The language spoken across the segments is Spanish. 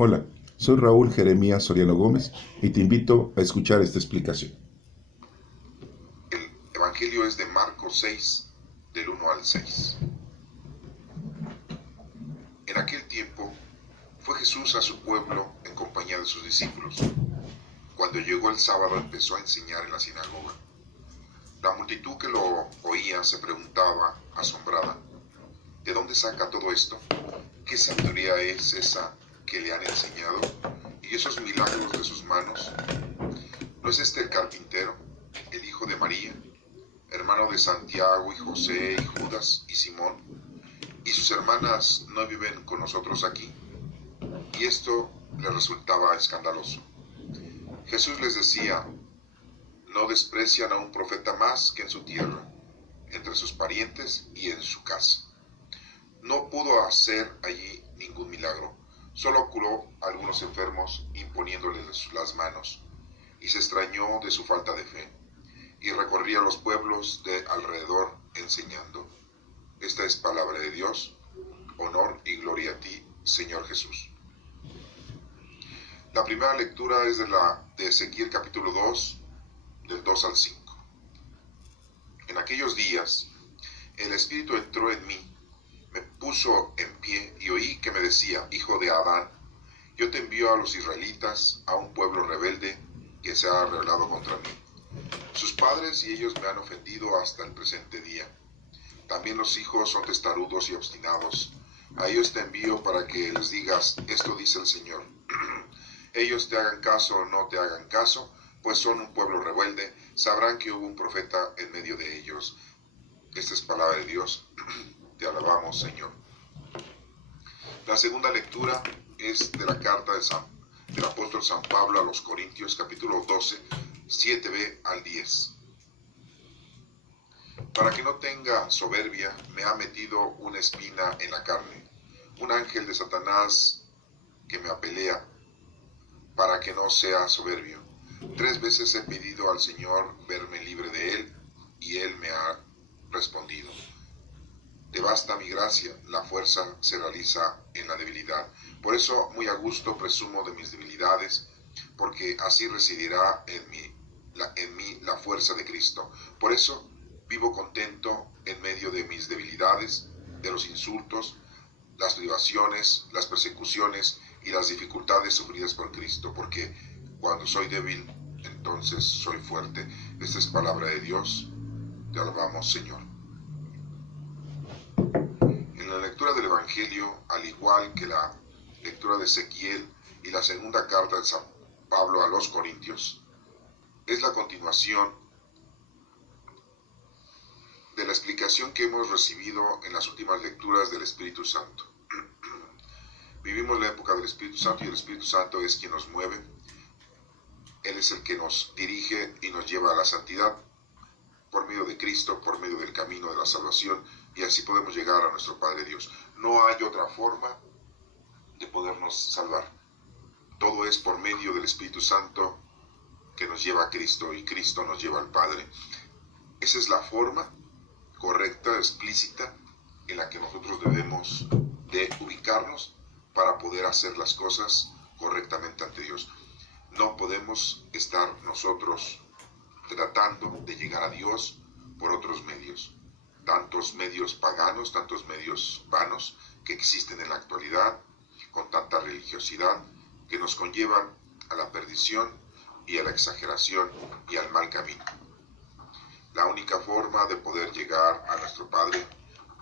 Hola, soy Raúl Jeremías Soriano Gómez y te invito a escuchar esta explicación. El Evangelio es de Marcos 6, del 1 al 6. En aquel tiempo fue Jesús a su pueblo en compañía de sus discípulos. Cuando llegó el sábado empezó a enseñar en la sinagoga. La multitud que lo oía se preguntaba, asombrada, ¿de dónde saca todo esto? ¿Qué sabiduría es esa que le han enseñado? ¿Y esos milagros de sus manos? ¿No es este el carpintero, el hijo de María, hermano de Santiago y José y Judas y Simón? ¿Y sus hermanas no viven con nosotros aquí? Y esto les resultaba escandaloso. Jesús les decía, no desprecian a un profeta más que en su tierra, entre sus parientes y en su casa. No pudo hacer allí ningún milagro, solo curó a algunos enfermos imponiéndoles las manos, y se extrañó de su falta de fe, y recorría los pueblos de alrededor enseñando. Esta es palabra de Dios, honor y gloria a ti, Señor Jesús. La primera lectura es de Ezequiel capítulo 2, del 2 al 5. En aquellos días, el Espíritu entró en mí, me puso en pie y oí que me decía, hijo de Adán, yo te envío a los israelitas, a un pueblo rebelde que se ha rebelado contra mí. Sus padres y ellos me han ofendido hasta el presente día. También los hijos son testarudos y obstinados. A ellos te envío para que les digas, esto dice el Señor. Ellos te hagan caso o no te hagan caso, pues son un pueblo rebelde, sabrán que hubo un profeta en medio de ellos. Esta es palabra de Dios. Te alabamos, Señor. La segunda lectura es de la carta del apóstol San Pablo a los Corintios, capítulo 12, 7b al 10. Para que no tenga soberbia, me ha metido una espina en la carne, un ángel de Satanás que me apelea, para que no sea soberbio. 3 veces he pedido al Señor verme libre de él, y él me ha respondido. Te basta mi gracia, la fuerza se realiza en la debilidad. Por eso muy a gusto presumo de mis debilidades, porque así residirá en mí la fuerza de Cristo. Por eso vivo contento en medio de mis debilidades, de los insultos, las privaciones, las persecuciones y las dificultades sufridas por Cristo, porque cuando soy débil, entonces soy fuerte. Esta es palabra de Dios. Te alabamos, Señor. En la lectura del Evangelio, al igual que la lectura de Ezequiel y la segunda carta de San Pablo a los Corintios, es la continuación de la explicación que hemos recibido en las últimas lecturas del Espíritu Santo. Vivimos la época del Espíritu Santo y el Espíritu Santo es quien nos mueve. Él es el que nos dirige y nos lleva a la santidad por medio de Cristo, por medio del camino de la salvación, y así podemos llegar a nuestro Padre Dios. No hay otra forma de podernos salvar. Todo es por medio del Espíritu Santo que nos lleva a Cristo y Cristo nos lleva al Padre. Esa es la forma correcta, explícita, en la que nosotros debemos de ubicarnos para poder hacer las cosas correctamente ante Dios. No podemos estar nosotros tratando de llegar a Dios por otros medios. Tantos medios paganos, tantos medios vanos que existen en la actualidad, con tanta religiosidad, que nos conllevan a la perdición y a la exageración y al mal camino. La única forma de poder llegar a nuestro Padre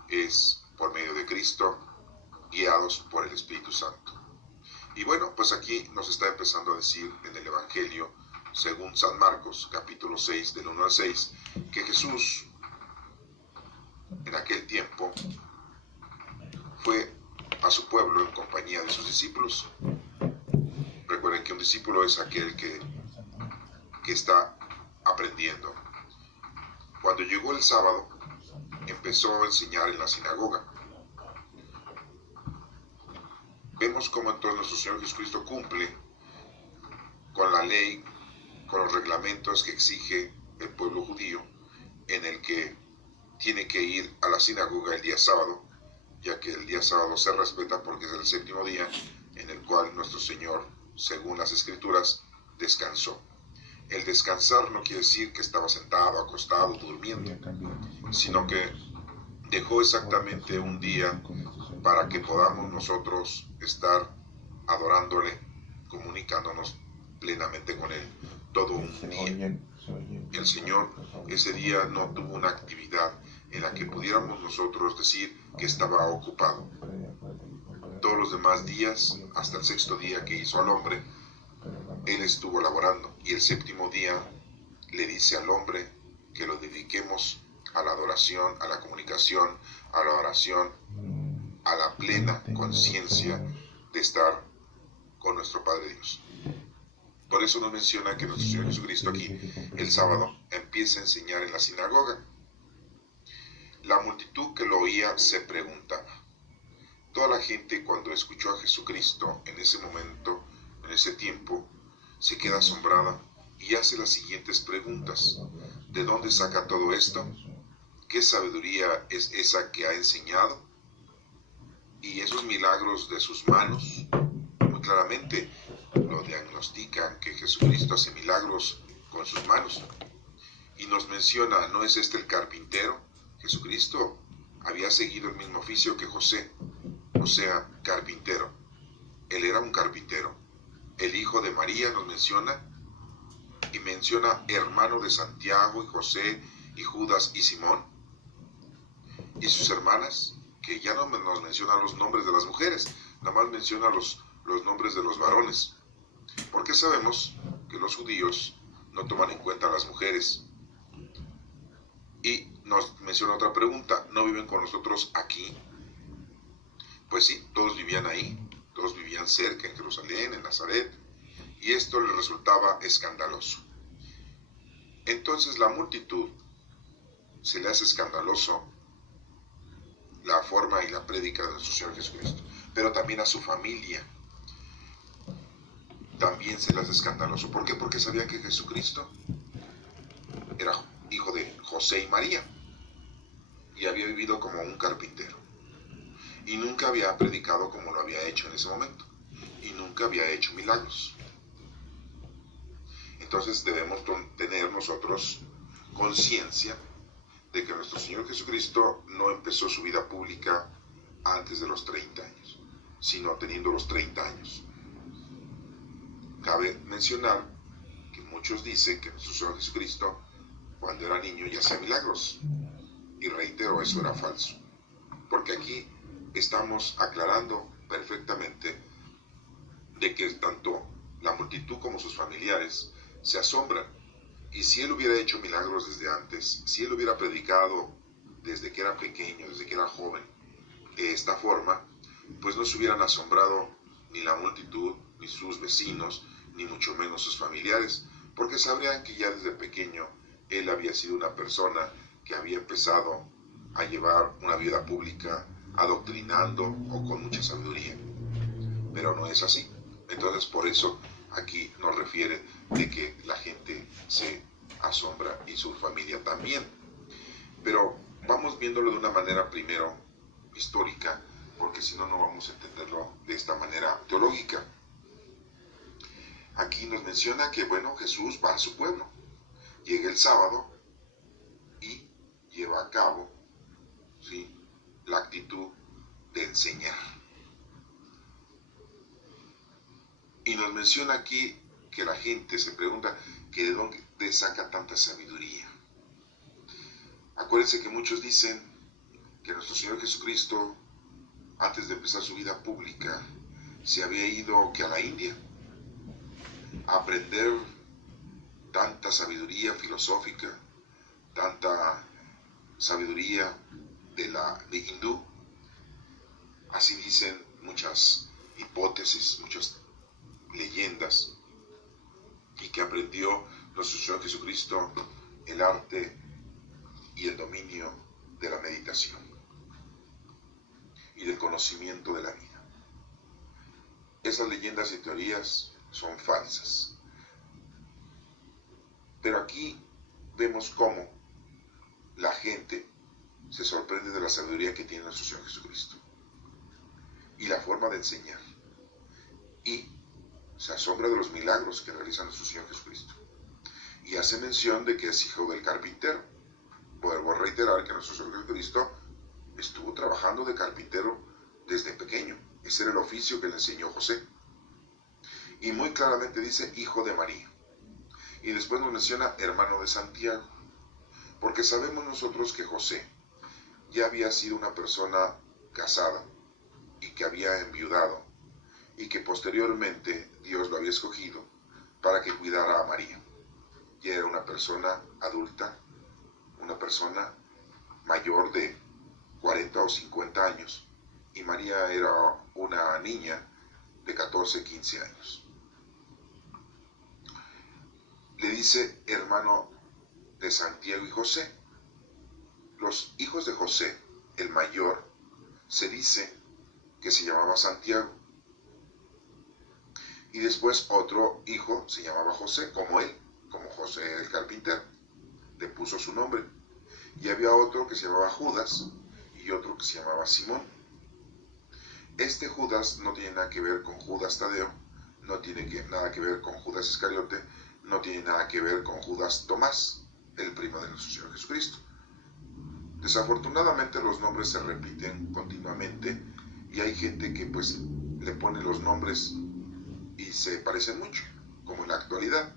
es por medio de Cristo, guiados por el Espíritu Santo. Y bueno, pues aquí nos está empezando a decir en el Evangelio, según San Marcos, capítulo 6, del 1 al 6, que Jesús en aquel tiempo fue a su pueblo en compañía de sus discípulos. Recuerden que un discípulo es aquel que está aprendiendo. Cuando llegó el sábado, empezó a enseñar en la sinagoga. Vemos cómo entonces nuestro Señor Jesucristo cumple con la ley, con los reglamentos que exige el pueblo judío, en el que tiene que ir a la sinagoga el día sábado, ya que el día sábado se respeta porque es el séptimo día en el cual nuestro Señor, según las Escrituras, descansó. El descansar no quiere decir que estaba sentado, acostado, durmiendo, sino que dejó exactamente un día para que podamos nosotros estar adorándole, comunicándonos plenamente con Él, todo un día. El Señor ese día no tuvo una actividad en la que pudiéramos nosotros decir que estaba ocupado. Todos los demás días, hasta el sexto día que hizo al hombre, Él estuvo laborando, y el séptimo día le dice al hombre que lo dediquemos a la adoración, a la comunicación, a la oración, a la plena conciencia de estar con nuestro Padre Dios. Por eso nos menciona que nuestro Señor Jesucristo aquí, el sábado, empieza a enseñar en la sinagoga. La multitud que lo oía se preguntaba. Toda la gente, cuando escuchó a Jesucristo en ese momento, en ese tiempo, se queda asombrada y hace las siguientes preguntas. ¿De dónde saca todo esto? ¿Qué sabiduría es esa que ha enseñado? Y esos milagros de sus manos, muy claramente lo diagnostican, que Jesucristo hace milagros con sus manos. Y nos menciona, ¿no es este el carpintero? Jesucristo había seguido el mismo oficio que José, o sea, carpintero. Él era un carpintero. El hijo de María nos menciona, y menciona hermano de Santiago y José y Judas y Simón. Y sus hermanas, que ya no nos menciona los nombres de las mujeres, nada más menciona los nombres de los varones. Porque sabemos que los judíos no toman en cuenta a las mujeres. Y nos menciona otra pregunta, ¿no viven con nosotros aquí? Pues sí, todos vivían ahí, todos vivían cerca, en Jerusalén, en Nazaret, y esto les resultaba escandaloso. Entonces la multitud se le hace escandaloso la forma y la prédica de nuestro Señor Jesucristo, pero también a su familia también se le hace escandaloso. ¿Por qué? Porque sabían que Jesucristo era hijo de José y María y había vivido como un carpintero y nunca había predicado como lo había hecho en ese momento y nunca había hecho milagros. Entonces debemos tener nosotros conciencia de que nuestro Señor Jesucristo no empezó su vida pública antes de los 30 años, sino teniendo los 30 años. Cabe mencionar que muchos dicen que nuestro Señor Jesucristo, cuando era niño, ya hacía milagros. Y reitero, eso era falso. Porque aquí estamos aclarando perfectamente de que tanto la multitud como sus familiares se asombran. Y si Él hubiera hecho milagros desde antes, si Él hubiera predicado desde que era pequeño, desde que era joven, de esta forma, pues no se hubieran asombrado ni la multitud, ni sus vecinos, ni mucho menos sus familiares, porque sabrían que ya desde pequeño Él había sido una persona que había empezado a llevar una vida pública adoctrinando o con mucha sabiduría. Pero no es así. Entonces por eso aquí nos refiere de que la gente se asombra y su familia también. Pero vamos viéndolo de una manera primero histórica, porque si no, no vamos a entenderlo de esta manera teológica. Aquí nos menciona que, bueno, Jesús va a su pueblo, llega el sábado y lleva a cabo, ¿sí?, la actitud de enseñar. Y nos menciona aquí que la gente se pregunta que de dónde saca tanta sabiduría. Acuérdense que muchos dicen que nuestro Señor Jesucristo, antes de empezar su vida pública, se había ido que a la India a aprender tanta sabiduría filosófica, tanta sabiduría de hindú. Así dicen muchas hipótesis, muchas leyendas, y que aprendió nuestro Señor Jesucristo el arte y el dominio de la meditación y del conocimiento de la vida. Esas leyendas y teorías son falsas. Pero aquí vemos cómo la gente se sorprende de la sabiduría que tiene nuestro Señor Jesucristo y la forma de enseñar. y se asombra de los milagros que realiza nuestro Señor Jesucristo. Y hace mención de que es hijo del carpintero. Vuelvo a reiterar que nuestro Señor Jesucristo estuvo trabajando de carpintero desde pequeño. Ese era el oficio que le enseñó José. Y muy claramente dice hijo de María. Y después nos menciona hermano de Santiago. Porque sabemos nosotros que José ya había sido una persona casada y que había enviudado y que posteriormente Dios lo había escogido para que cuidara a María. Ya era una persona adulta, una persona mayor de 40 o 50 años, y María era una niña de 14, 15 años. Le dice hermano de Santiago y José. Los hijos de José, el mayor, se dice que se llamaba Santiago. Y después otro hijo se llamaba José, como él, como José el carpintero. Le puso su nombre. Y había otro que se llamaba Judas y otro que se llamaba Simón. Este Judas no tiene nada que ver con Judas Tadeo, no tiene nada que ver con Judas Iscariote, no tiene nada que ver con Judas Tomás, el primo de nuestro Señor Jesucristo. Desafortunadamente los nombres se repiten continuamente y hay gente que pues le pone los nombres y se parecen mucho, como en la actualidad.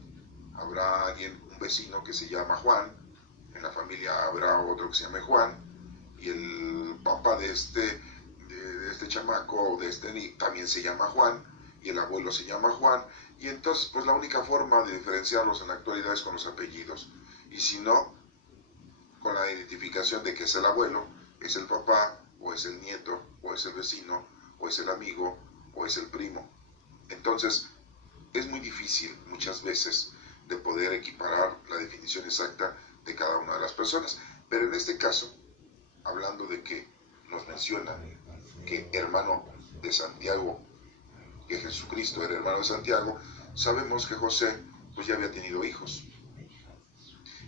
Habrá alguien, un vecino que se llama Juan, en la familia habrá otro que se llame Juan, y el papá de este chamaco o de este niño también se llama Juan, y el abuelo se llama Juan, y entonces pues la única forma de diferenciarlos en la actualidad es con los apellidos, y si no, con la identificación de que es el abuelo, es el papá, o es el nieto, o es el vecino, o es el amigo, o es el primo. Entonces, es muy difícil muchas veces de poder equiparar la definición exacta de cada una de las personas. Pero en este caso, hablando de que nos menciona que hermano de Santiago, que Jesucristo era hermano de Santiago, sabemos que José pues ya había tenido hijos.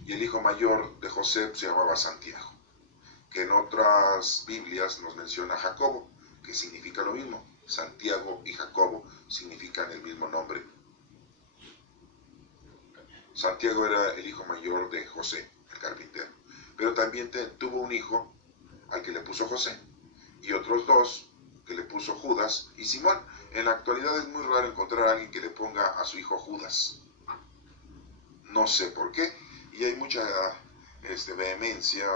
Y el hijo mayor de José se llamaba Santiago, que en otras Biblias nos menciona Jacobo, que significa lo mismo. Santiago y Jacobo significan el mismo nombre. Santiago era el hijo mayor de José, el carpintero, pero también tuvo un hijo al que le puso José, y otros dos que le puso Judas y Simón. En la actualidad es muy raro encontrar a alguien que le ponga a su hijo Judas. No sé por qué, y hay mucha vehemencia,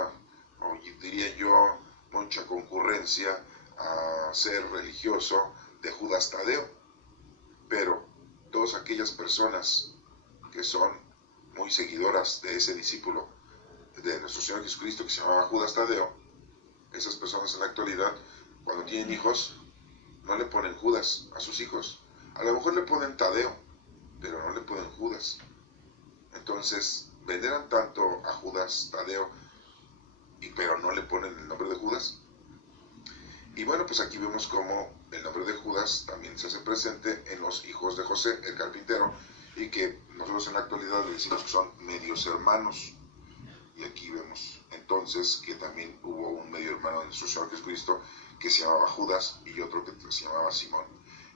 o diría yo, mucha concurrencia a ser religioso de Judas Tadeo, pero todas aquellas personas que son muy seguidoras de ese discípulo de nuestro Señor Jesucristo que se llamaba Judas Tadeo, esas personas en la actualidad, cuando tienen hijos, no le ponen Judas a sus hijos. A lo mejor le ponen Tadeo, pero no le ponen Judas. Entonces, veneran tanto a Judas Tadeo, pero no le ponen el nombre de Judas. Y bueno, pues aquí vemos cómo el nombre de Judas también se hace presente en los hijos de José, el carpintero, y que nosotros en la actualidad le decimos que son medios hermanos. Y aquí vemos entonces que también hubo un medio hermano de nuestro Señor Jesucristo que se llamaba Judas y otro que se llamaba Simón.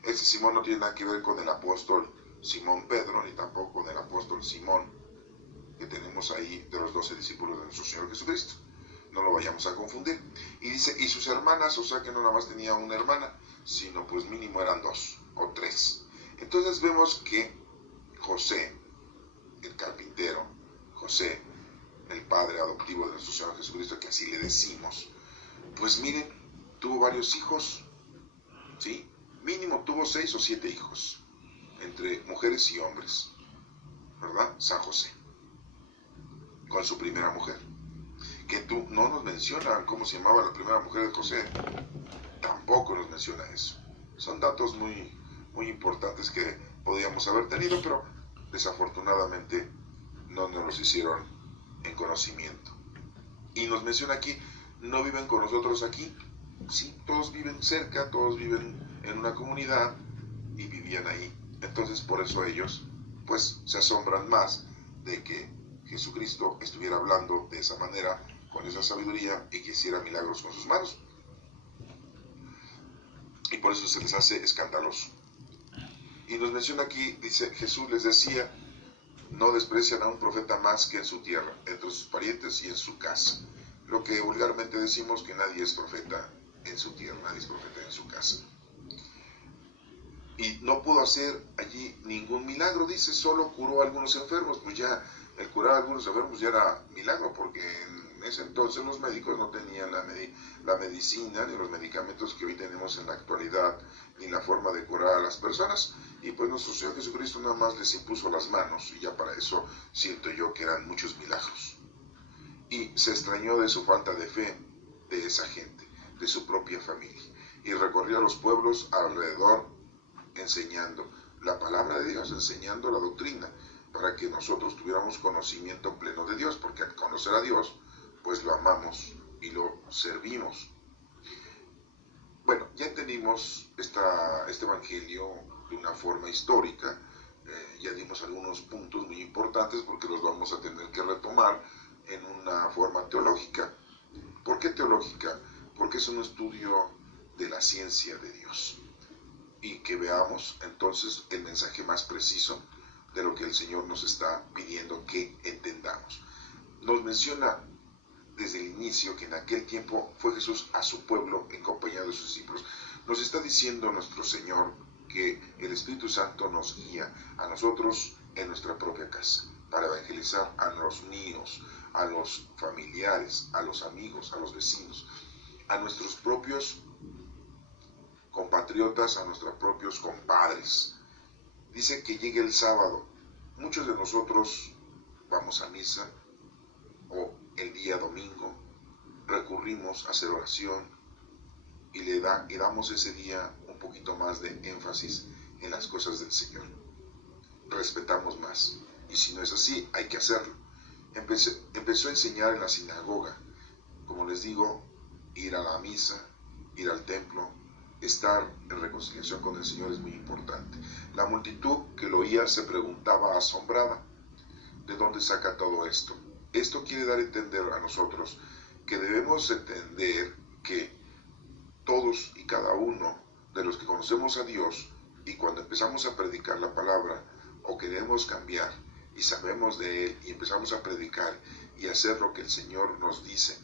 Este Simón no tiene nada que ver con el apóstol Simón Pedro, ni tampoco con el apóstol Simón que tenemos ahí de los 12 discípulos de nuestro Señor Jesucristo. No lo vayamos a confundir. Y dice, y sus hermanas, o sea que no nada más tenía una hermana, sino pues mínimo eran 2 o 3. Entonces vemos que José, el carpintero, José, el padre adoptivo de nuestro Señor Jesucristo, que así le decimos, pues miren, tuvo varios hijos, ¿sí? Mínimo tuvo 6 o 7 hijos, entre mujeres y hombres, ¿verdad? San José, con su primera mujer. Que tú no nos mencionan cómo se llamaba la primera mujer de José, tampoco nos menciona eso. Son datos muy, muy importantes que podíamos haber tenido, pero desafortunadamente no nos los hicieron en conocimiento. Y nos menciona aquí, no viven con nosotros aquí, sí, todos viven cerca, todos viven en una comunidad y vivían ahí. Entonces por eso ellos pues se asombran más de que Jesucristo estuviera hablando de esa manera, con esa sabiduría, y que hiciera milagros con sus manos. Y por eso se les hace escandaloso. Y nos menciona aquí, dice, Jesús les decía, no desprecian a un profeta más que en su tierra, entre sus parientes y en su casa. Lo que vulgarmente decimos que nadie es profeta en su tierra, nadie es profeta en su casa. Y no pudo hacer allí ningún milagro, dice, solo curó a algunos enfermos. Pues ya el curar a algunos enfermos ya era milagro, porque en ese entonces los médicos no tenían la medicina ni los medicamentos que hoy tenemos en la actualidad, ni la forma de curar a las personas. Y pues nuestro Señor Jesucristo nada más les impuso las manos, y ya para eso siento yo que eran muchos milagros. Y se extrañó de su falta de fe de esa gente, de su propia familia, y recorrió a los pueblos alrededor enseñando la palabra de Dios, enseñando la doctrina, para que nosotros tuviéramos conocimiento pleno de Dios, porque al conocer a Dios, pues lo amamos y lo servimos. Bueno, ya entendimos este evangelio de una forma histórica, ya dimos algunos puntos muy importantes porque los vamos a tener que retomar en una forma teológica. ¿Por qué teológica? Porque es un estudio de la ciencia de Dios, y que veamos entonces el mensaje más preciso de lo que el Señor nos está pidiendo que entendamos. Nos menciona desde el inicio que en aquel tiempo fue Jesús a su pueblo en compañía de sus discípulos. Nos está diciendo nuestro Señor que el Espíritu Santo nos guía a nosotros en nuestra propia casa para evangelizar a los míos, a los familiares, a los amigos, a los vecinos, a nuestros propios compatriotas, a nuestros propios compadres. Dice que llegue el sábado. Muchos de nosotros vamos a misa, o el día domingo recurrimos a hacer oración y le damos ese día un poquito más de énfasis en las cosas del Señor. Respetamos más. Y si no es así, hay que hacerlo. Empezó a enseñar en la sinagoga. Como les digo, ir a la misa, ir al templo, estar en reconciliación con el Señor es muy importante. La multitud que lo oía se preguntaba asombrada, ¿de dónde saca todo esto? Esto quiere dar a entender a nosotros que debemos entender que todos y cada uno de los que conocemos a Dios, y cuando empezamos a predicar la palabra o queremos cambiar y sabemos de Él y empezamos a predicar y hacer lo que el Señor nos dice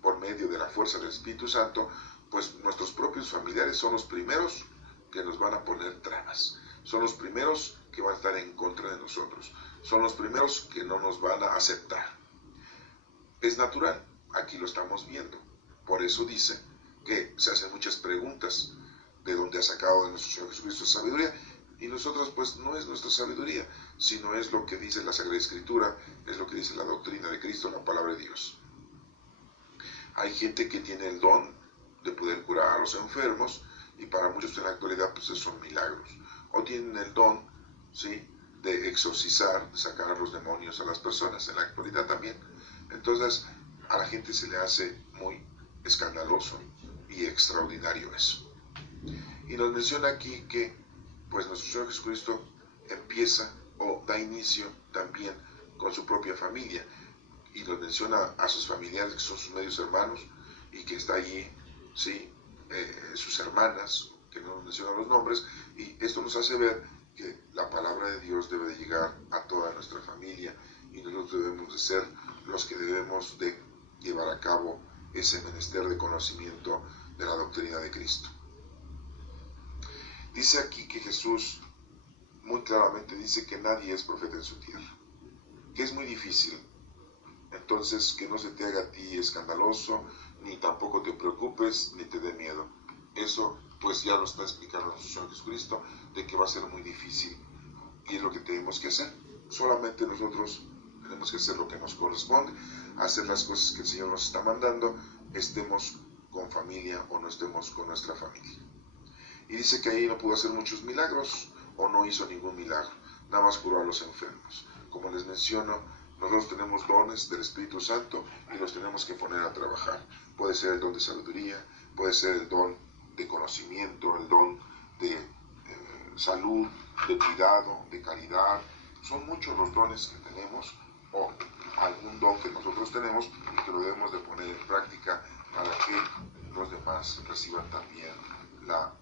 por medio de la fuerza del Espíritu Santo, pues nuestros propios familiares son los primeros que nos van a poner trabas, son los primeros que van a estar en contra de nosotros, son los primeros que no nos van a aceptar. Es natural, aquí lo estamos viendo. Por eso dice que se hacen muchas preguntas de dónde ha sacado de nuestro Señor Jesucristo sabiduría, y nosotros pues no es nuestra sabiduría, sino es lo que dice la Sagrada Escritura, es lo que dice la doctrina de Cristo, la palabra de Dios. Hay gente que tiene el don de poder curar a los enfermos, y para muchos en la actualidad pues esos son milagros. O tienen el don, ¿sí?, de exorcizar, de sacar a los demonios a las personas en la actualidad también. Entonces a la gente se le hace muy escandaloso y extraordinario eso. Y nos menciona aquí que pues nuestro Señor Jesucristo empieza o da inicio también con su propia familia, y nos menciona a sus familiares que son sus medios hermanos, y que está allí, ¿sí?, sus hermanas, que no nos menciona los nombres, y esto nos hace ver que la palabra de Dios debe de llegar a toda nuestra familia, y nosotros debemos de ser los que debemos de llevar a cabo ese menester de conocimiento de la doctrina de Cristo. Dice aquí que Jesús muy claramente dice que nadie es profeta en su tierra, que es muy difícil. Entonces, que no se te haga a ti escandaloso, ni tampoco te preocupes, ni te dé miedo. Eso pues ya lo está explicando nuestro Señor Jesucristo, de que va a ser muy difícil, y es lo que tenemos que hacer. Solamente nosotros tenemos que hacer lo que nos corresponde, hacer las cosas que el Señor nos está mandando, estemos con familia o no estemos con nuestra familia. Y dice que ahí no pudo hacer muchos milagros, o no hizo ningún milagro, nada más curó a los enfermos. Como les menciono, nosotros tenemos dones del Espíritu Santo y los tenemos que poner a trabajar. Puede ser el don de sabiduría, puede ser el don de conocimiento, el don de salud, de cuidado, de caridad. Son muchos los dones que tenemos, o algún don que nosotros tenemos y que lo debemos de poner en práctica para que los demás reciban también la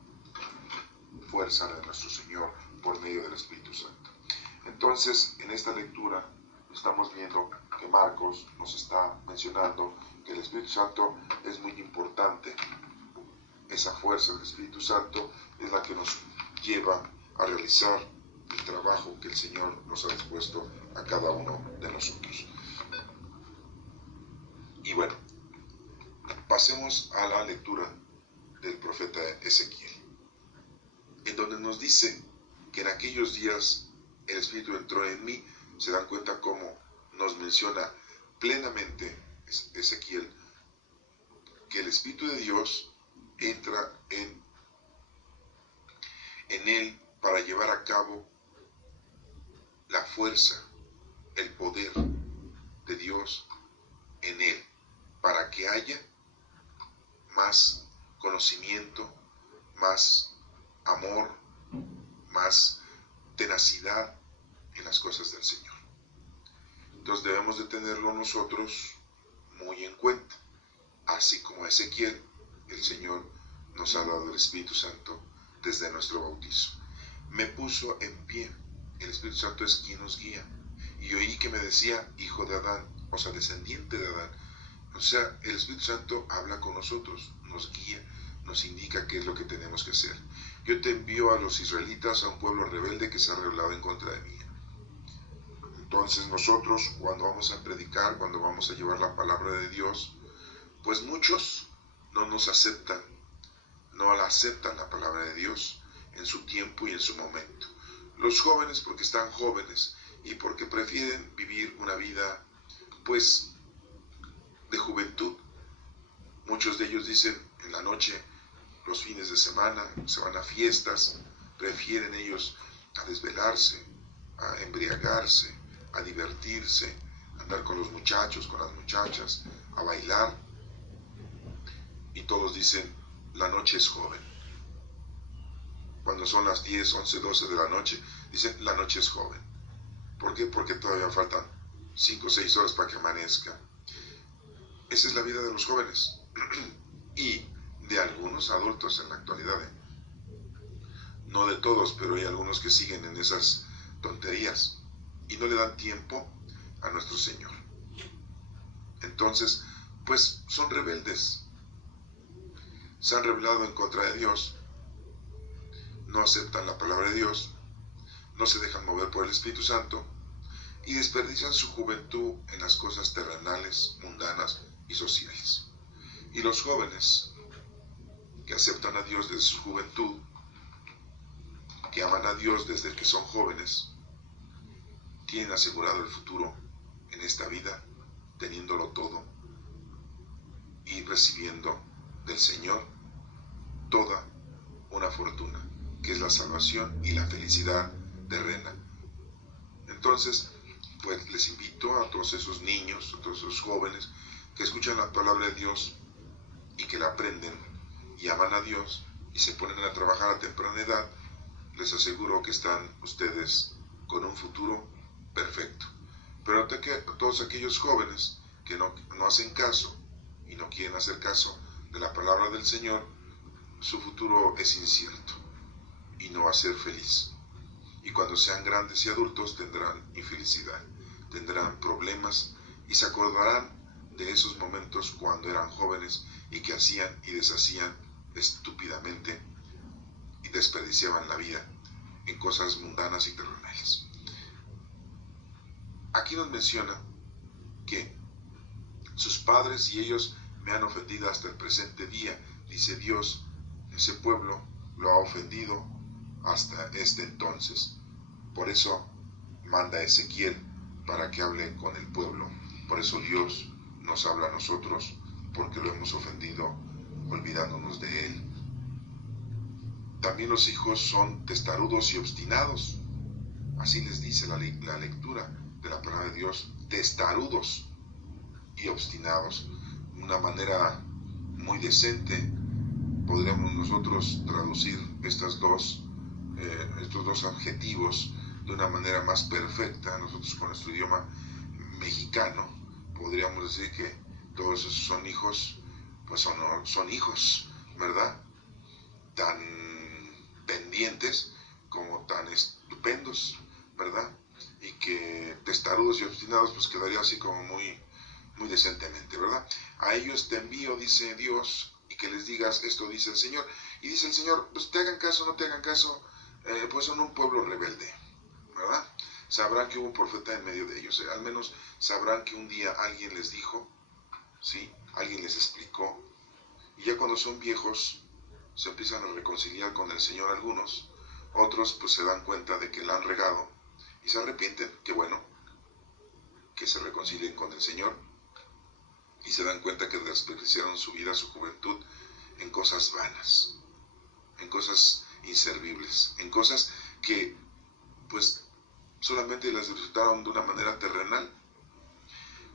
fuerza de nuestro Señor por medio del Espíritu Santo. Entonces, en esta lectura estamos viendo que Marcos nos está mencionando que el Espíritu Santo es muy importante. Esa fuerza del Espíritu Santo es la que nos lleva a realizar el trabajo que el Señor nos ha dispuesto a cada uno de nosotros. Y bueno, pasemos a la lectura del profeta Ezequiel, en donde nos dice que en aquellos días el Espíritu entró en mí. Se dan cuenta cómo nos menciona plenamente Ezequiel que el Espíritu de Dios entra en él para llevar a cabo la fuerza, el poder de Dios en él, para que haya más conocimiento, más amor, más tenacidad en las cosas del Señor. Entonces debemos de tenerlo nosotros muy en cuenta. Así como a Ezequiel, el Señor nos ha dado el Espíritu Santo desde nuestro bautizo. Me puso en pie. El Espíritu Santo es quien nos guía. Y oí que me decía, hijo de Adán, o sea, descendiente de Adán. O sea, el Espíritu Santo habla con nosotros, nos guía, nos indica qué es lo que tenemos que hacer. Yo te envío a los israelitas, a un pueblo rebelde que se ha rebelado en contra de mí. Entonces nosotros, cuando vamos a predicar, cuando vamos a llevar la palabra de Dios, pues muchos no nos aceptan, no la aceptan la palabra de Dios en su tiempo y en su momento. Los jóvenes porque están jóvenes y porque prefieren vivir una vida, pues, de juventud. Muchos de ellos dicen, en la noche, los fines de semana, se van a fiestas, prefieren ellos a desvelarse, a embriagarse, a divertirse, a andar con los muchachos, con las muchachas, a bailar. Y todos dicen, la noche es joven. Cuando son las 10, 11, 12 de la noche, dicen, la noche es joven. ¿Por qué? Porque todavía faltan 5 o 6 horas para que amanezca. Esa es la vida de los jóvenes y de algunos adultos en la actualidad. No de todos, pero hay algunos que siguen en esas tonterías y no le dan tiempo a nuestro Señor. Entonces, pues son rebeldes. Se han rebelado en contra de Dios, no aceptan la palabra de Dios, no se dejan mover por el Espíritu Santo y desperdician su juventud en las cosas terrenales, mundanas y sociales. Y los jóvenes que aceptan a Dios desde su juventud, que aman a Dios desde que son jóvenes, tienen asegurado el futuro en esta vida, teniéndolo todo y recibiendo del Señor toda una fortuna, que es la salvación y la felicidad terrena. Entonces, pues les invito a todos esos niños, a todos esos jóvenes que escuchan la palabra de Dios y que la aprenden y aman a Dios y se ponen a trabajar a temprana edad, les aseguro que están ustedes con un futuro perfecto. Pero a todos aquellos jóvenes que no hacen caso y no quieren hacer caso de la palabra del Señor, su futuro es incierto y no va a ser feliz. Y cuando sean grandes y adultos tendrán infelicidad, tendrán problemas y se acordarán de esos momentos cuando eran jóvenes y que hacían y deshacían estúpidamente y desperdiciaban la vida en cosas mundanas y terrenales. Aquí nos menciona que sus padres y ellos me han ofendido hasta el presente día, dice Dios. Ese pueblo lo ha ofendido hasta este entonces. Por eso manda a Ezequiel para que hable con el pueblo. Por eso Dios nos habla a nosotros, porque lo hemos ofendido olvidándonos de Él. También los hijos son testarudos y obstinados. Así les dice la lectura de la palabra de Dios, testarudos y obstinados. Una manera muy decente podríamos nosotros traducir estos dos adjetivos de una manera más perfecta. Nosotros con nuestro idioma mexicano podríamos decir que todos esos son hijos, pues son hijos, ¿verdad? Tan pendientes como tan estupendos, ¿verdad? Y que testarudos y obstinados, pues quedaría así como muy decentemente, ¿verdad? A ellos te envío, dice Dios, y que les digas, esto dice el Señor. Y dice el Señor, pues te hagan caso, no te hagan caso, pues son un pueblo rebelde, ¿verdad? Sabrán que hubo un profeta en medio de ellos, al menos sabrán que un día alguien les dijo, ¿sí? Alguien les explicó, y ya cuando son viejos, se empiezan a reconciliar con el Señor algunos, otros pues se dan cuenta de que la han regado, y se arrepienten, qué bueno, que se reconcilien con el Señor, y se dan cuenta que desperdiciaron su vida, su juventud, en cosas vanas, en cosas inservibles, en cosas que pues solamente las disfrutaron de una manera terrenal.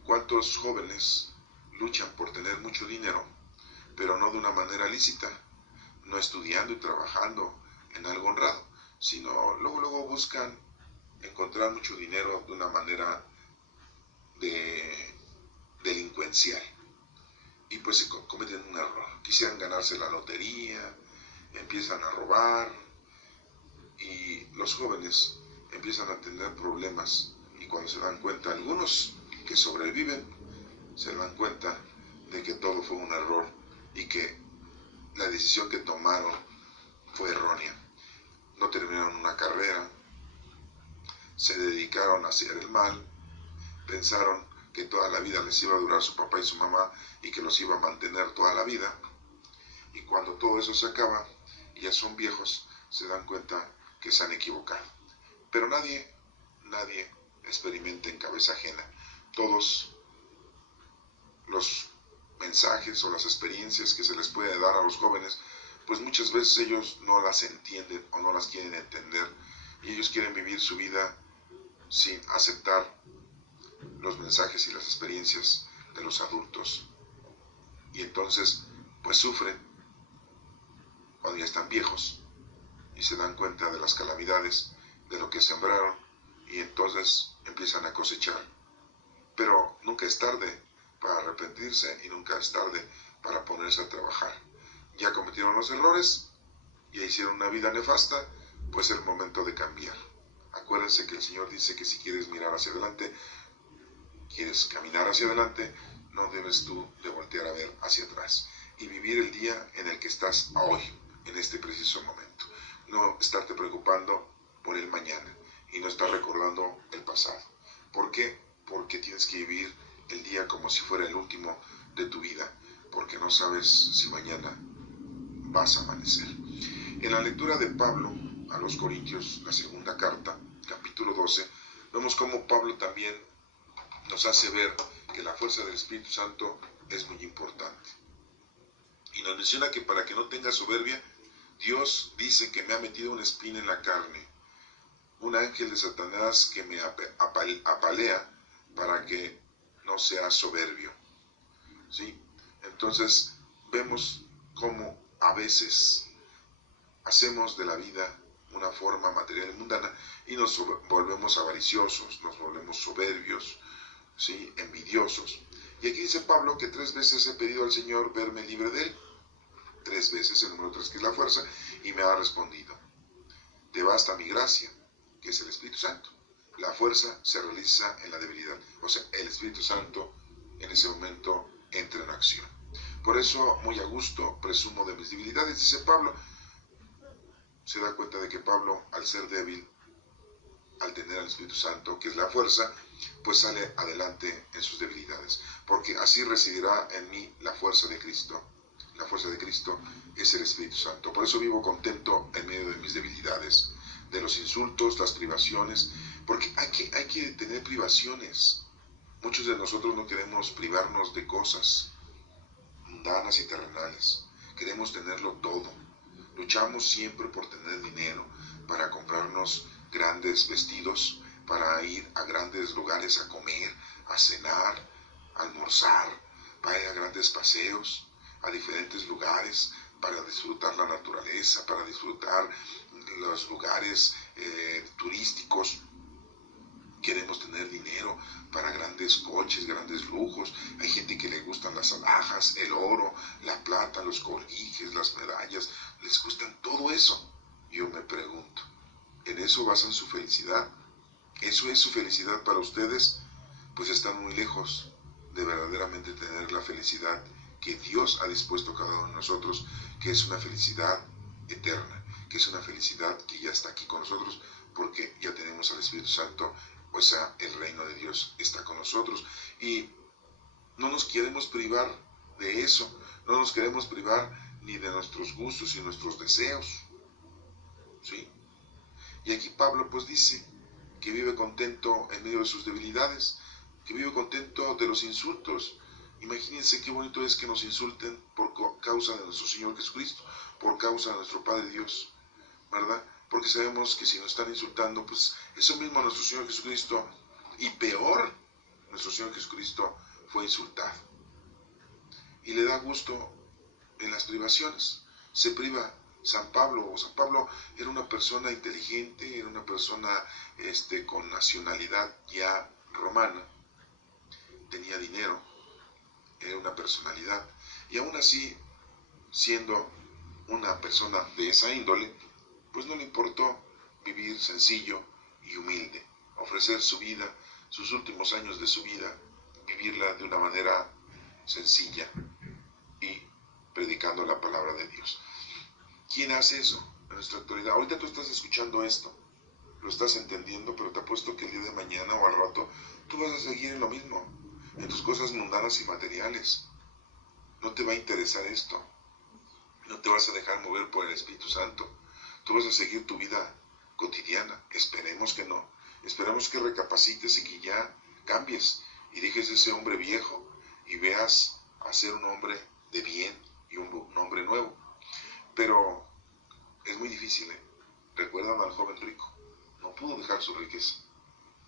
¿Cuántos jóvenes luchan por tener mucho dinero, pero no de una manera lícita, no estudiando y trabajando en algo honrado, sino luego buscan encontrar mucho dinero de una manera delincuencial? Y pues se cometen un error. Quisieran ganarse la lotería, empiezan a robar, y los jóvenes empiezan a tener problemas, y cuando se dan cuenta, algunos que sobreviven, se dan cuenta de que todo fue un error y que la decisión que tomaron fue errónea. No terminaron una carrera, se dedicaron a hacer el mal, pensaron que toda la vida les iba a durar su papá y su mamá y que los iba a mantener toda la vida, y cuando todo eso se acaba y ya son viejos, se dan cuenta que se han equivocado. Pero nadie experimenta en cabeza ajena. Todos los mensajes o las experiencias que se les puede dar a los jóvenes, pues muchas veces ellos no las entienden o no las quieren entender, y ellos quieren vivir su vida sin aceptar los mensajes y las experiencias de los adultos, y entonces pues sufren cuando ya están viejos y se dan cuenta de las calamidades de lo que sembraron, y entonces empiezan a cosechar. Pero nunca es tarde para arrepentirse y nunca es tarde para ponerse a trabajar. Ya cometieron los errores, ya hicieron una vida nefasta, pues es el momento de cambiar. Acuérdense que el Señor dice que si quieres mirar hacia adelante, quieres caminar hacia adelante, no debes tú de voltear a ver hacia atrás y vivir el día en el que estás hoy, en este preciso momento. No estarte preocupando por el mañana y no estar recordando el pasado. ¿Por qué? Porque tienes que vivir el día como si fuera el último de tu vida, porque no sabes si mañana vas a amanecer. En la lectura de Pablo a los Corintios, la segunda carta, capítulo 12, vemos cómo Pablo también nos hace ver que la fuerza del Espíritu Santo es muy importante. Y nos menciona que para que no tenga soberbia, Dios dice que me ha metido una espina en la carne, un ángel de Satanás que me apalea para que no sea soberbio. ¿Sí? Entonces vemos cómo a veces hacemos de la vida una forma material y mundana y nos volvemos avariciosos, nos volvemos soberbios, ¿sí? Envidiosos. Y aquí dice Pablo que 3 veces he pedido al Señor verme libre de él. 3 veces, el número 3 que es la fuerza, y me ha respondido: te basta mi gracia, que es el Espíritu Santo. La fuerza se realiza en la debilidad. O sea, el Espíritu Santo en ese momento entra en acción. Por eso, muy a gusto, presumo de mis debilidades, dice Pablo. Se da cuenta de que Pablo, al ser débil, al tener al Espíritu Santo, que es la fuerza, pues sale adelante en sus debilidades. Porque así residirá en mí la fuerza de Cristo. La fuerza de Cristo es el Espíritu Santo. Por eso vivo contento en medio de mis debilidades, de los insultos, las privaciones, porque hay que tener privaciones. Muchos de nosotros no queremos privarnos de cosas mundanas y terrenales. Queremos tenerlo todo. Luchamos siempre por tener dinero para comprarnos grandes vestidos, para ir a grandes lugares a comer, a cenar, a almorzar, para ir a grandes paseos, a diferentes lugares, para disfrutar la naturaleza, para disfrutar los lugares turísticos. Queremos tener dinero para grandes coches, grandes lujos. Hay gente que le gustan las alhajas, el oro, la plata, los colguijes, las medallas. Les gustan todo eso. Yo me pregunto, eso basan su felicidad. Eso es su felicidad para ustedes, pues están muy lejos de verdaderamente tener la felicidad que Dios ha dispuesto a cada uno de nosotros, que es una felicidad eterna, que es una felicidad que ya está aquí con nosotros, porque ya tenemos al Espíritu Santo, o sea, el reino de Dios está con nosotros. Y no nos queremos privar de eso, no nos queremos privar ni de nuestros gustos y nuestros deseos, ¿sí? Y aquí Pablo pues dice que vive contento en medio de sus debilidades, que vive contento de los insultos. Imagínense qué bonito es que nos insulten por causa de nuestro Señor Jesucristo, por causa de nuestro Padre Dios, ¿verdad? Porque sabemos que si nos están insultando, pues eso mismo nuestro Señor Jesucristo, y peor, nuestro Señor Jesucristo fue insultado. Y le da gusto en las privaciones. Se priva San Pablo. San Pablo era una persona inteligente, era una persona con nacionalidad ya romana, tenía dinero, era una personalidad, y aún así, siendo una persona de esa índole, pues no le importó vivir sencillo y humilde, ofrecer su vida, sus últimos años de su vida, vivirla de una manera sencilla y predicando la palabra de Dios. ¿Quién hace eso en nuestra actualidad? Ahorita tú estás escuchando esto, lo estás entendiendo, pero te apuesto que el día de mañana o al rato tú vas a seguir en lo mismo, en tus cosas mundanas y materiales. No te va a interesar esto, no te vas a dejar mover por el Espíritu Santo. Tú vas a seguir tu vida cotidiana. Esperemos que no. Esperemos que recapacites y que ya cambies y dejes ese hombre viejo y veas a ser un hombre de bien y un hombre nuevo. Pero es muy difícil, ¿eh? Recuerdan al joven rico, no pudo dejar su riqueza,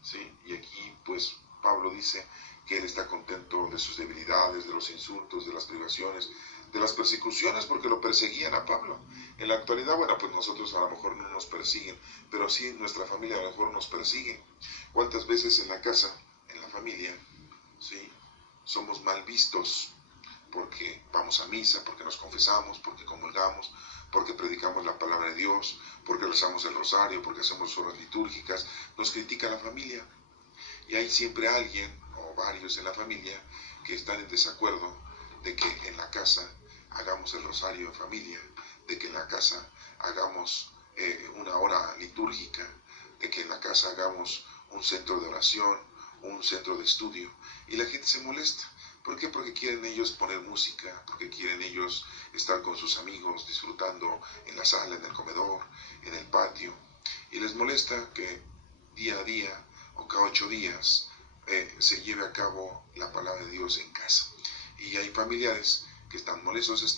¿sí? Y aquí pues Pablo dice que él está contento de sus debilidades, de los insultos, de las privaciones, de las persecuciones, porque lo perseguían a Pablo. En la actualidad, bueno, pues nosotros a lo mejor no nos persiguen, pero sí nuestra familia a lo mejor nos persigue. ¿Cuántas veces en la casa, en la familia, sí, somos mal vistos? Porque vamos a misa, porque nos confesamos, porque comulgamos, porque predicamos la palabra de Dios, porque rezamos el rosario, porque hacemos horas litúrgicas. Nos critica la familia. Y hay siempre alguien o varios en la familia que están en desacuerdo de que en la casa hagamos el rosario en familia, de que en la casa hagamos una hora litúrgica, de que en la casa hagamos un centro de oración, un centro de estudio. Y la gente se molesta. ¿Por qué? Porque quieren ellos poner música, porque quieren ellos estar con sus amigos, disfrutando en la sala, en el comedor, en el patio. Y les molesta que día a día o cada 8 días se lleve a cabo la palabra de Dios en casa. Y hay familiares que están molestos,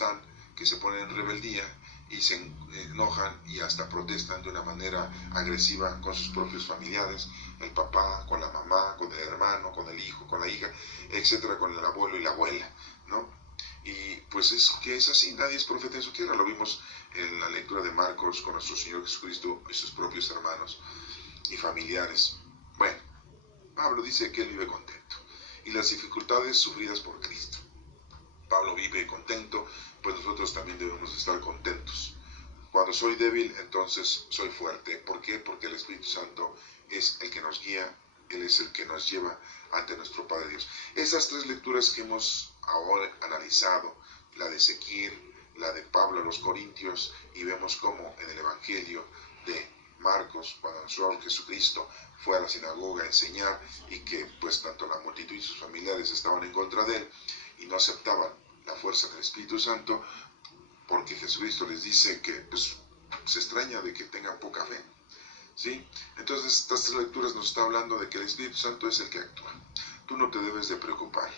que se ponen en rebeldía y se enojan y hasta protestan de una manera agresiva con sus propios familiares, el papá, con la mamá, con el hermano, con el hijo, con la hija, etcétera, con el abuelo y la abuela, ¿no? Y pues es que es así, nadie es profeta en su tierra. Lo vimos en la lectura de Marcos con nuestro Señor Jesucristo y sus propios hermanos y familiares. Bueno, Pablo dice que él vive contento y las dificultades sufridas por Cristo. Pablo vive contento, pues nosotros también debemos estar contentos. Cuando soy débil, entonces soy fuerte. ¿Por qué? Porque el Espíritu Santo es el que nos guía, Él es el que nos lleva ante nuestro Padre Dios. Esas 3 lecturas que hemos ahora analizado, la de Ezequiel, la de Pablo a los Corintios, y vemos cómo en el Evangelio de Marcos, cuando nuestro Jesucristo fue a la sinagoga a enseñar y que pues tanto la multitud y sus familiares estaban en contra de él y no aceptaban la fuerza del Espíritu Santo, porque Jesucristo les dice que pues, se extraña de que tengan poca fe, ¿sí? Entonces estas 3 lecturas nos está hablando de que el Espíritu Santo es el que actúa. Tú no te debes de preocupar,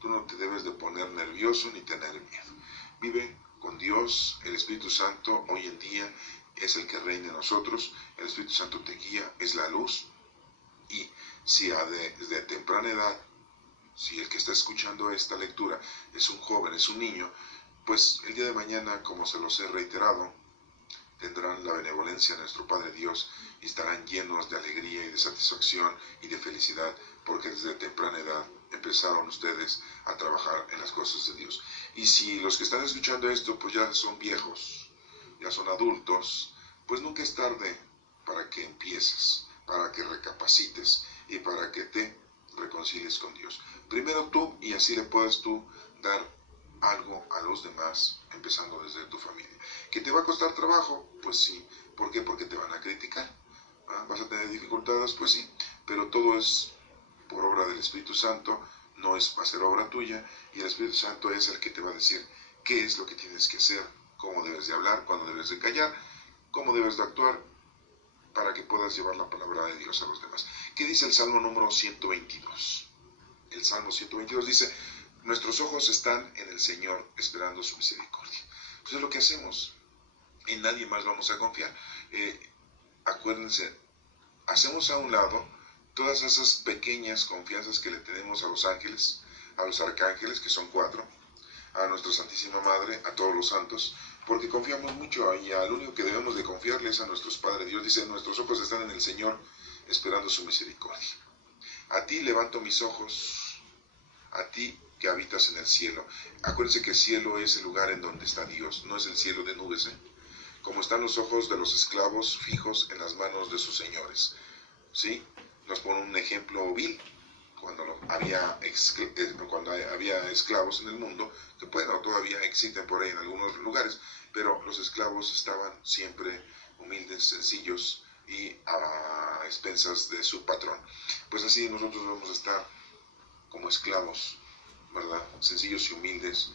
tú no te debes de poner nervioso ni tener miedo. Vive con Dios. El Espíritu Santo hoy en día es el que reina en nosotros. El Espíritu Santo te guía, es la luz. Y si desde temprana edad, si el que está escuchando esta lectura es un joven, es un niño, pues el día de mañana, como se los he reiterado, tendrán la benevolencia de nuestro Padre Dios y estarán llenos de alegría y de satisfacción y de felicidad, porque desde temprana edad empezaron ustedes a trabajar en las cosas de Dios. Y si los que están escuchando esto pues ya son viejos, ya son adultos, pues nunca es tarde para que empieces, para que recapacites y para que te reconcilies con Dios. Primero tú, y así le puedas tú dar algo a los demás, empezando desde tu familia. ¿Que te va a costar trabajo? Pues sí. ¿Por qué? Porque te van a criticar. ¿Vas a tener dificultades? Pues sí. Pero todo es por obra del Espíritu Santo, no es va a ser obra tuya, y el Espíritu Santo es el que te va a decir qué es lo que tienes que hacer, cómo debes de hablar, cuándo debes de callar, cómo debes de actuar, para que puedas llevar la palabra de Dios a los demás. ¿Qué dice el Salmo número 122? El Salmo 122 dice: nuestros ojos están en el Señor, esperando su misericordia. Pues es lo que hacemos. En nadie más vamos a confiar. Acuérdense, hacemos a un lado todas esas pequeñas confianzas que le tenemos a los ángeles, a los arcángeles, que son 4, a nuestra Santísima Madre, a todos los santos, porque confiamos mucho, y al único que debemos de confiarle es a nuestros padres. Dios dice: nuestros ojos están en el Señor, esperando su misericordia. A ti levanto mis ojos, a ti que habitas en el cielo. Acuérdense que el cielo es el lugar en donde está Dios, no es el cielo de nubes, como están los ojos de los esclavos fijos en las manos de sus señores. ¿Sí? Nos pone un ejemplo vil, cuando había esclavos en el mundo, que bueno, todavía existen por ahí en algunos lugares, pero los esclavos estaban siempre humildes, sencillos y a expensas de su patrón. Pues así nosotros vamos a estar como esclavos, ¿verdad? Sencillos y humildes,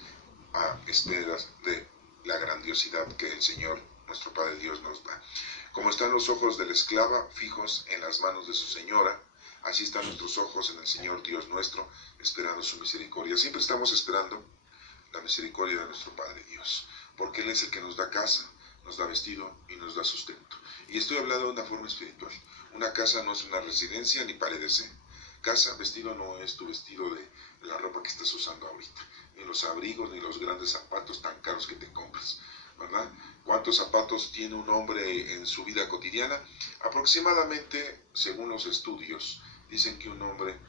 a esperas de la grandiosidad que el Señor, nuestro Padre Dios, nos da. Como están los ojos de la esclava fijos en las manos de su señora, así están nuestros ojos en el Señor Dios nuestro, esperando su misericordia. Siempre estamos esperando la misericordia de nuestro Padre Dios, porque Él es el que nos da casa, nos da vestido y nos da sustento. Y estoy hablando de una forma espiritual. Una casa no es una residencia ni paredes. Casa, vestido no es tu vestido de la ropa que estás usando ahorita, ni los abrigos, ni los grandes zapatos tan caros que te compras, ¿verdad? ¿Cuántos zapatos tiene un hombre en su vida cotidiana? Aproximadamente, según los estudios, dicen que un hombre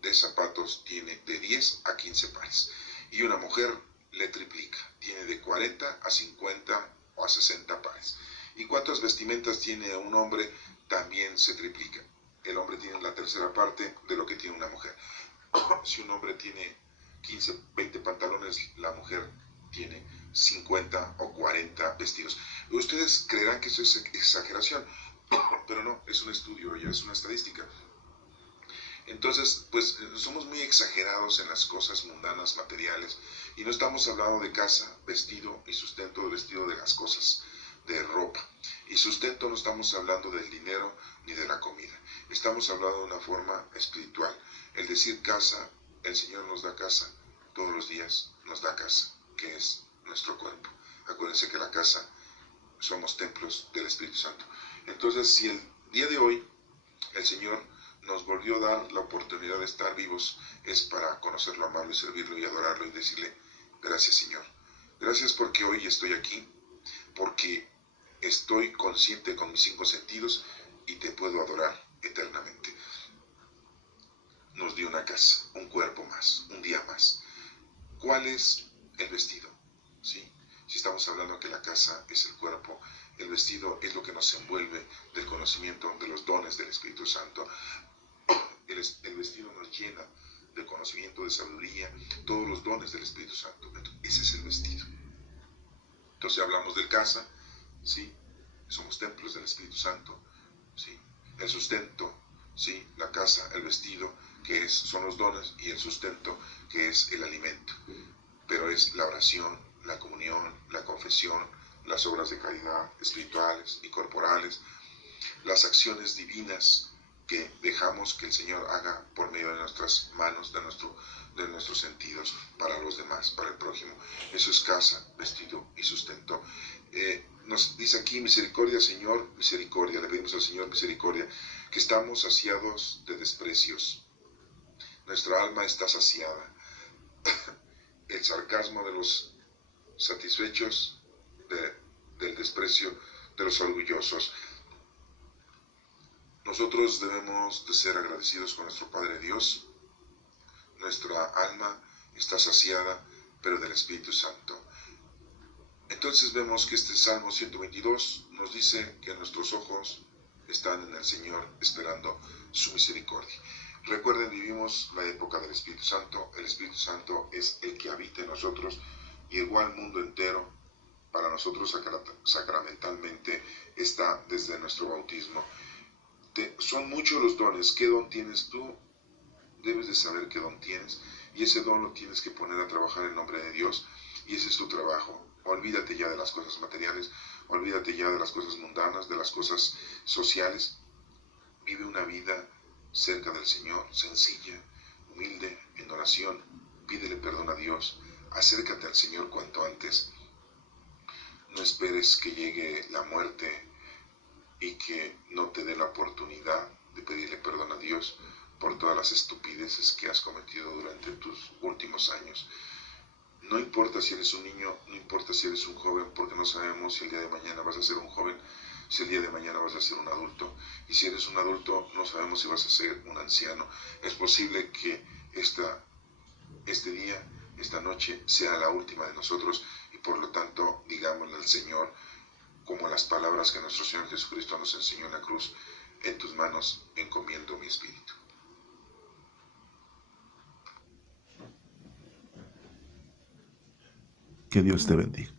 de zapatos tiene de 10 a 15 pares, y una mujer le triplica, tiene de 40 a 50 o a 60 pares. ¿Y cuántas vestimentas tiene un hombre? También se triplica. El hombre tiene la tercera parte de lo que tiene una mujer. Si un hombre tiene 15, 20 pantalones, la mujer tiene 50 o 40 vestidos. Ustedes creerán que eso es exageración, pero no, es un estudio, ya es una estadística. Entonces, pues somos muy exagerados en las cosas mundanas, materiales, y no estamos hablando de casa, vestido y sustento, vestido de las cosas, de ropa. Y sustento no estamos hablando del dinero ni de la comida. Estamos hablando de una forma espiritual. El decir casa, el Señor nos da casa, todos los días nos da casa, que es nuestro cuerpo. Acuérdense que la casa somos templos del Espíritu Santo. Entonces, si el día de hoy el Señor nos volvió a dar la oportunidad de estar vivos, es para conocerlo, amarlo y servirlo y adorarlo y decirle: gracias, Señor. Gracias porque hoy estoy aquí, porque estoy consciente con mis 5 sentidos y te puedo adorar eternamente. Nos dio una casa, un cuerpo más, un día más. ¿Cuál es el vestido? ¿Sí? Si estamos hablando que la casa es el cuerpo, el vestido es lo que nos envuelve del conocimiento de los dones del Espíritu Santo. El vestido nos llena de conocimiento, de sabiduría, todos los dones del Espíritu Santo. Ese es el vestido. Entonces hablamos de casa, ¿sí? Somos templos del Espíritu Santo, ¿sí? El sustento, ¿sí? La casa, el vestido, que son los dones, y el sustento, que es el alimento. Pero es la oración, la comunión, la confesión, las obras de caridad espirituales y corporales, las acciones divinas que dejamos que el Señor haga por medio de nuestras manos, de nuestros sentidos, para los demás, para el prójimo. Eso es casa, vestido y sustento. Nos dice aquí: misericordia, Señor, misericordia. Le pedimos al Señor misericordia, que estamos saciados de desprecios. Nuestra alma está saciada. El sarcasmo de los satisfechos, del desprecio de los orgullosos. Nosotros debemos de ser agradecidos con nuestro Padre Dios. Nuestra alma está saciada, pero del Espíritu Santo. Entonces vemos que este Salmo 122 nos dice que nuestros ojos están en el Señor esperando su misericordia. Recuerden, vivimos la época del Espíritu Santo. El Espíritu Santo es el que habita en nosotros y igual el mundo entero para nosotros sacramentalmente está desde nuestro bautismo. Son muchos los dones. ¿Qué don tienes tú? Debes de saber qué don tienes y ese don lo tienes que poner a trabajar en nombre de Dios y ese es tu trabajo. Olvídate ya de las cosas materiales, olvídate ya de las cosas mundanas, de las cosas sociales. Vive una vida cerca del Señor, sencilla, humilde, en oración. Pídele perdón a Dios, acércate al Señor cuanto antes. No esperes que llegue la muerte y que no te dé la oportunidad de pedirle perdón a Dios por todas las estupideces que has cometido durante tus últimos años. No importa si eres un niño, no importa si eres un joven, porque no sabemos si el día de mañana vas a ser un joven, si el día de mañana vas a ser un adulto. Y si eres un adulto, no sabemos si vas a ser un anciano. Es posible que este día, esta noche, sea la última de nosotros y por lo tanto, digámosle al Señor, como las palabras que nuestro Señor Jesucristo nos enseñó en la cruz: en tus manos encomiendo mi espíritu. Que Dios te bendiga.